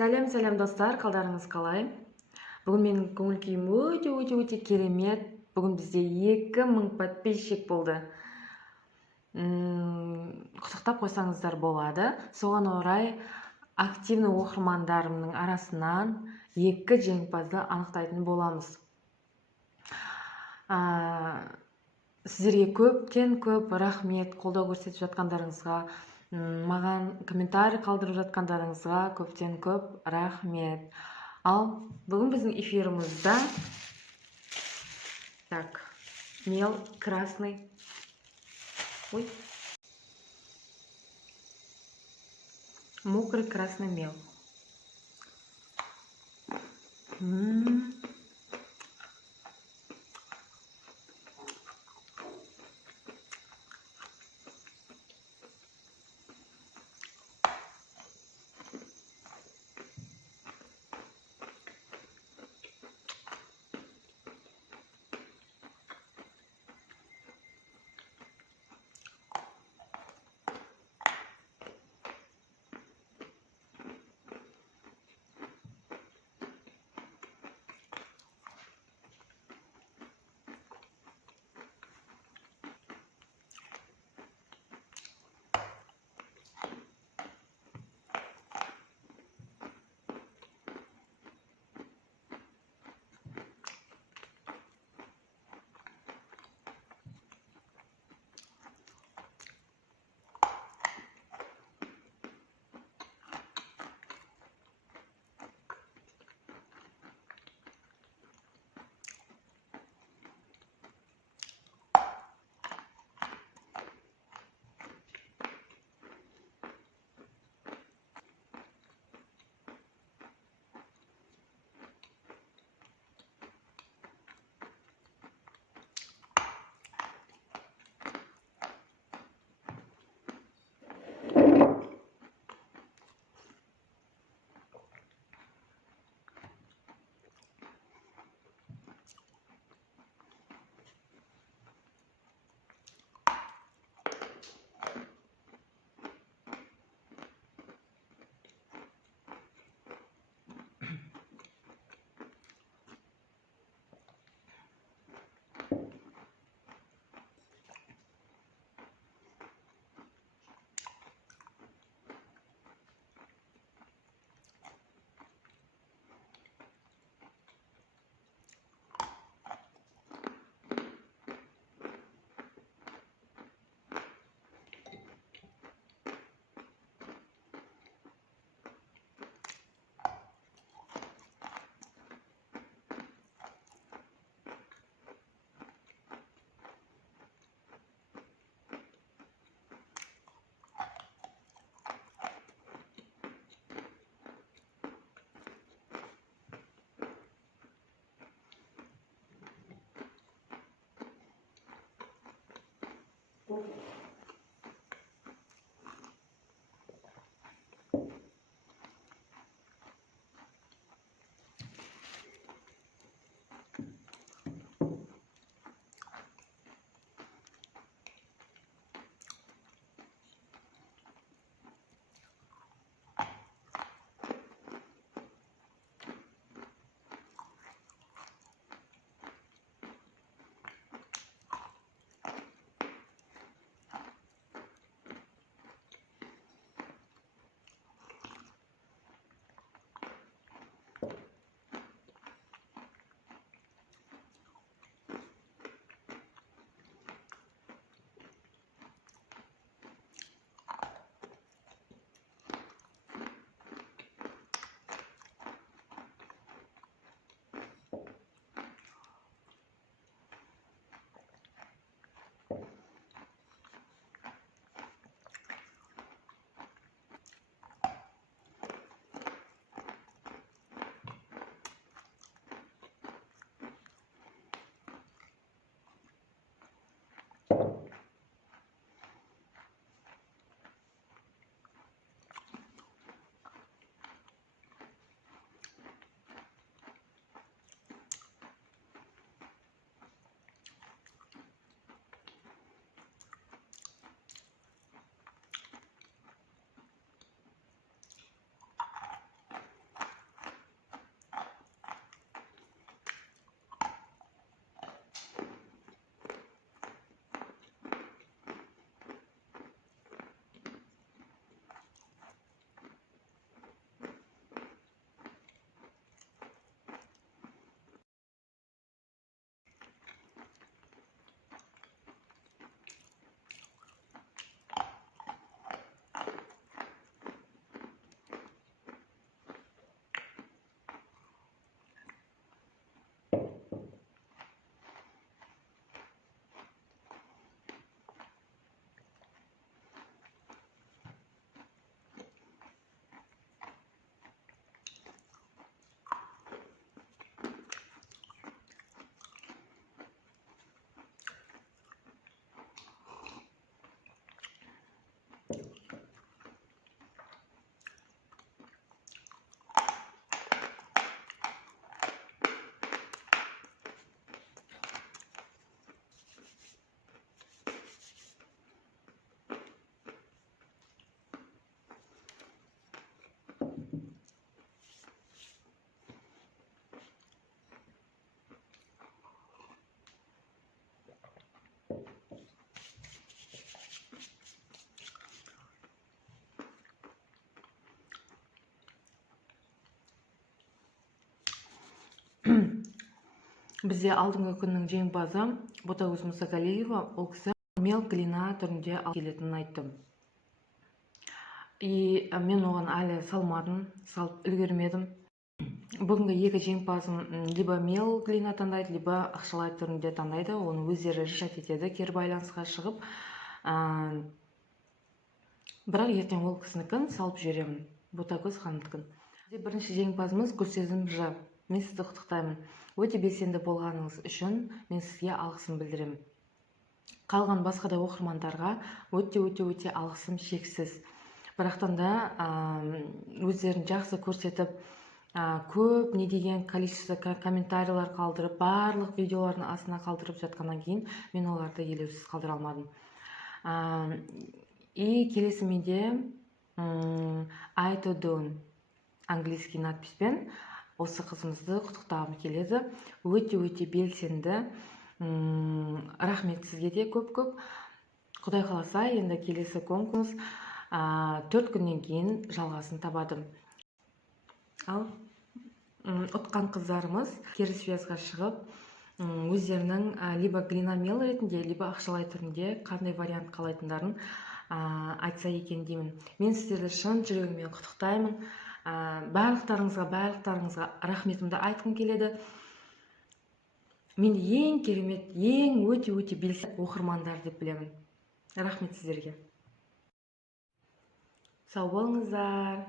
Сәлем достар, қалдарыңыз қалай? Бүгін менің көңіл күйім өте керемет. Бүгін бізде 2000 подписчик болды. Құттықтап қойсаңыздар болады. Соған орай активный оқырмандарымның арасынан 2 жеңімпазды анықтайтын боламыз. Сіздерге көп рахмет қолдау көрсетіп жатқандарыңызға, маған комментарий қалдырып жатқандарыңызға көп рахмет. Ал бүгін біздің эфирімізде мел красный. Мокрый красный мел. Бізде алдыңғы күннің жеңімпазы Ботагөз Мұсагалиева, ол кісі мел глина түрінде алып келетінін айтты. Мен оған әлі салмадым, салып үлгермедім. Бүгінгі екі жеңімпазым либо мел глина таңдайды, либо ақшалай түрінде таңдайды. Оны өздері решать етеді, кері байланысқа шығып. Бірақ ертең ол кісінікін салып жіберемін, Ботагөз ханымдікін. Бірінші жеңімпазымыз Гүлсезім Ж. Мен сізді құттықтаймын. Өте белсенді болғаныңыз үшін мен сізге алғысым білдіремін. Қалған басқа да оқырмандарға өте алғысым шексіз. Бірақтан да өздерін жақсы көрсетіп, көп не деген количество комментарийлар қалдырып, барлық видеолардың астына қалдырып жатқаннан кейін мен оларды елеусіз қалдыра алмадым. Келесі менде I to do английский надписпен осы қызымызды құттықтағым келеді. Өте белсенді. Рахмет сізге де көп. Құдай қаласа, енді келесі конкурс 4 күннен кейін жалғасын табады. Ал ұтқан қыздарымыз кері связьға шығып, өздерінің либо глинамел ретінде, либо ақшалай түрінде қандай вариант қалайтындарын айтса екен деймін. Мен сіздерді шын жүрегіммен құттықтаймын. Барлықтарыңызға рахметімді айтқым келеді. Мен ең керемет, ең өте белсенді оқырмандар деп білемін. Рахмет сіздерге. Сау болыңыздар.